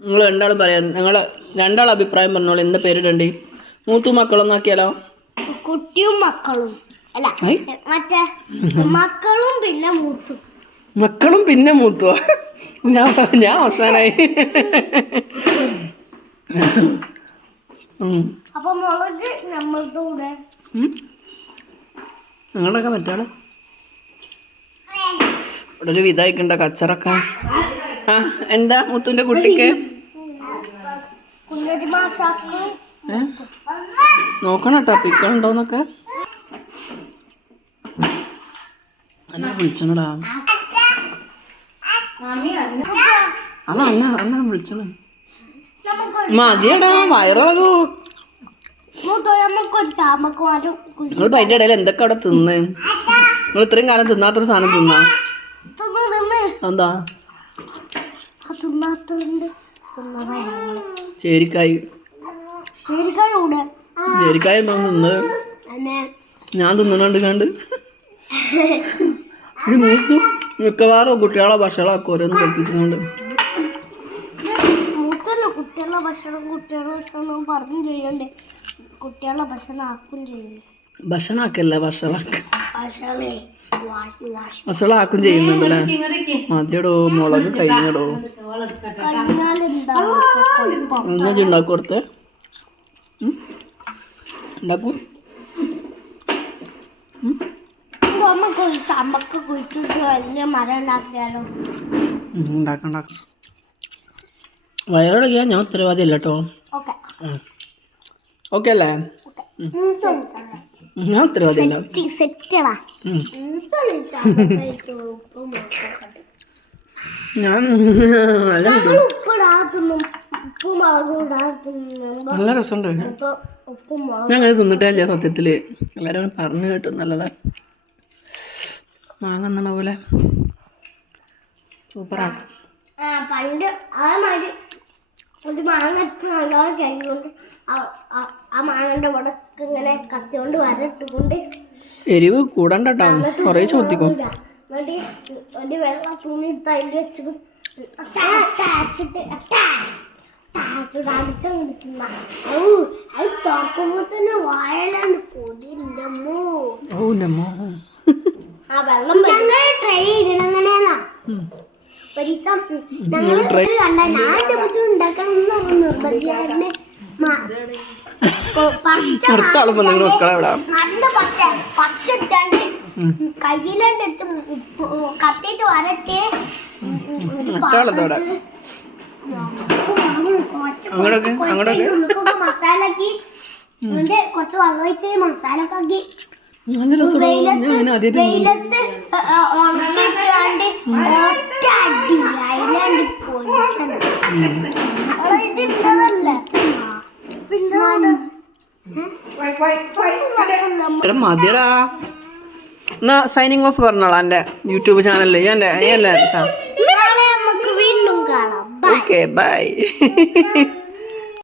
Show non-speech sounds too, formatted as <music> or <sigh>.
നിങ്ങൾ രണ്ടാളും പറയാം. നിങ്ങൾ രണ്ടാളും അഭിപ്രായം പറഞ്ഞോളൂ. എന്താ പേരിടണ്ടേ മൂത്തു മക്കളൊന്നും ആക്കിയാലോ? കുട്ടിയും മക്കളും. അല്ല മറ്റേ മക്കളും പിന്നെ മൂത്തും. മക്കളും പിന്നെ മൂത്തുവോ ഞാൻ ഞാൻ അവസാനായി. അപ്പൊ മുളക് നമ്മളുടെ കൂടെ. നിങ്ങളൊക്കെ പറ്റാൾ ഇവിടെ ഒരു വിധായിക്കണ്ട കച്ചറൊക്കെ. ആ എന്താ മുത്തുന്റെ കുട്ടിക്ക്? നോക്കണം കേട്ടോ പിക്കലുണ്ടോന്നൊക്കെ എന്നാ വിളിച്ചണടാ? അല്ല അന്ന അന്ന വിളിച്ചണ. മതിയടാ വയറിളകൂ. നിങ്ങൾ ഇടയിൽ എന്തൊക്കെ അവിടെ തിന്ന്? നിങ്ങൾ ഇത്രയും കാലം തിന്നാത്തൊരു സാധനം തിന്നാ? എന്താ ചേരിക്കായി. ചേരിക്കായ കൂടെ ചേരിക്കായ എന്നാ ഞാൻ തിന്നണുണ്ട് കണ്ട്. നോക്കും. മിക്കവാറും കുട്ടികളെ ഭക്ഷണമൊക്കെ ഓരോന്ന് കൽപ്പിച്ചുകൊണ്ട് മൂത്തല്ല കുട്ടികളുടെ ഭക്ഷണം? പറഞ്ഞു ആക്കും ചെയ്യണ്ടേ. ഭക്ഷണമാക്കല്ല ഭക്ഷണമാക്ക ഭക്ഷണേ. വാഷി വാഷി. ഭക്ഷണമാക്കും ചെയ്യുന്നുണ്ട് അല്ലേ മതിയടോ മുളക് കഴിഞ്ഞടോ. ഉണ്ടാക്കി കൊടുത്തേ ഉണ്ടാക്കും നമുക്ക് ഒരു ചമ്മക്ക് കുഴിച്ചിട്ട് വലിയ മരം ഉണ്ടാക്കിയാലോ ഉണ്ടാക്കാം ഉണ്ടാക്കാം വയറടക്കിയാ ഞാൻ ഉത്തരവാദി അല്ല കേട്ടോ ഓക്കെ ഓക്കെ അല്ലേ ഞാൻ ഉത്തരവാദി അല്ല സെറ്റടാ ഉം. ഞാൻ നല്ല രസമുണ്ട്. ഞാൻ അങ്ങനെ തിന്നിട്ടില്ല സത്യത്തിൽ എല്ലാവരും പറഞ്ഞു കേട്ടും നല്ലതാ. മാങ്ങ പോലെ. സൂപ്പറാണ് ആ പണ്ട് അതേമാതിരി ഒരു മാങ്ങ ഇട്ട് നല്ലോണം കഴിഞ്ഞുകൊണ്ട് ആ ഇങ്ങനെ വരട്ടുകൊണ്ട് എരിവ് കൂടണ്ട കേട്ടോ കുറേ ചോദിക്കോ എന്നിട്ട് ഒരു വെള്ള തുണി തല്ലി അതിൽ വെച്ചിട്ട് അറ്റാച്ചിട്ട് അറ്റാച്ചിട്ട് അടിച്ചങ്ങ് തിന്ന ഔ അത് തുറക്കുമ്പോ തന്നെ വായലാണ് നമ്മോ ആ വെള്ളം ട്രൈ ചെയ്യണങ്ങനെയാ ഒരു ദിവസം ഞങ്ങൾ കണ്ട ഞാൻ ഉണ്ടാക്കണം എന്ന് ഇവിടെ നല്ല പച്ച ഉപ്പ് കത്തിയിട്ട് വരട്ടെ മറ്റാളത്തോടെ അങ്ങോട്ടൊക്കെ അങ്ങോട്ടൊക്കെ മസാലക്ക് കുറച്ച് വെള്ളം ഒഴിച്ച് മസാല ഒക്കെ ആക്കി നല്ല രസമുള്ള വെയിലത്ത് ഉണക്കി വെച്ചാണ്ട് ഒറ്റ അടി അതിലാണ്ട് എടാ മതിയടാ എന്നാ സൈനിങ് ഓഫ് പറഞ്ഞോളാം എന്റെ യൂട്യൂബ് ചാനലിൽ എന്റെ ഓക്കെ ബൈ <laughs>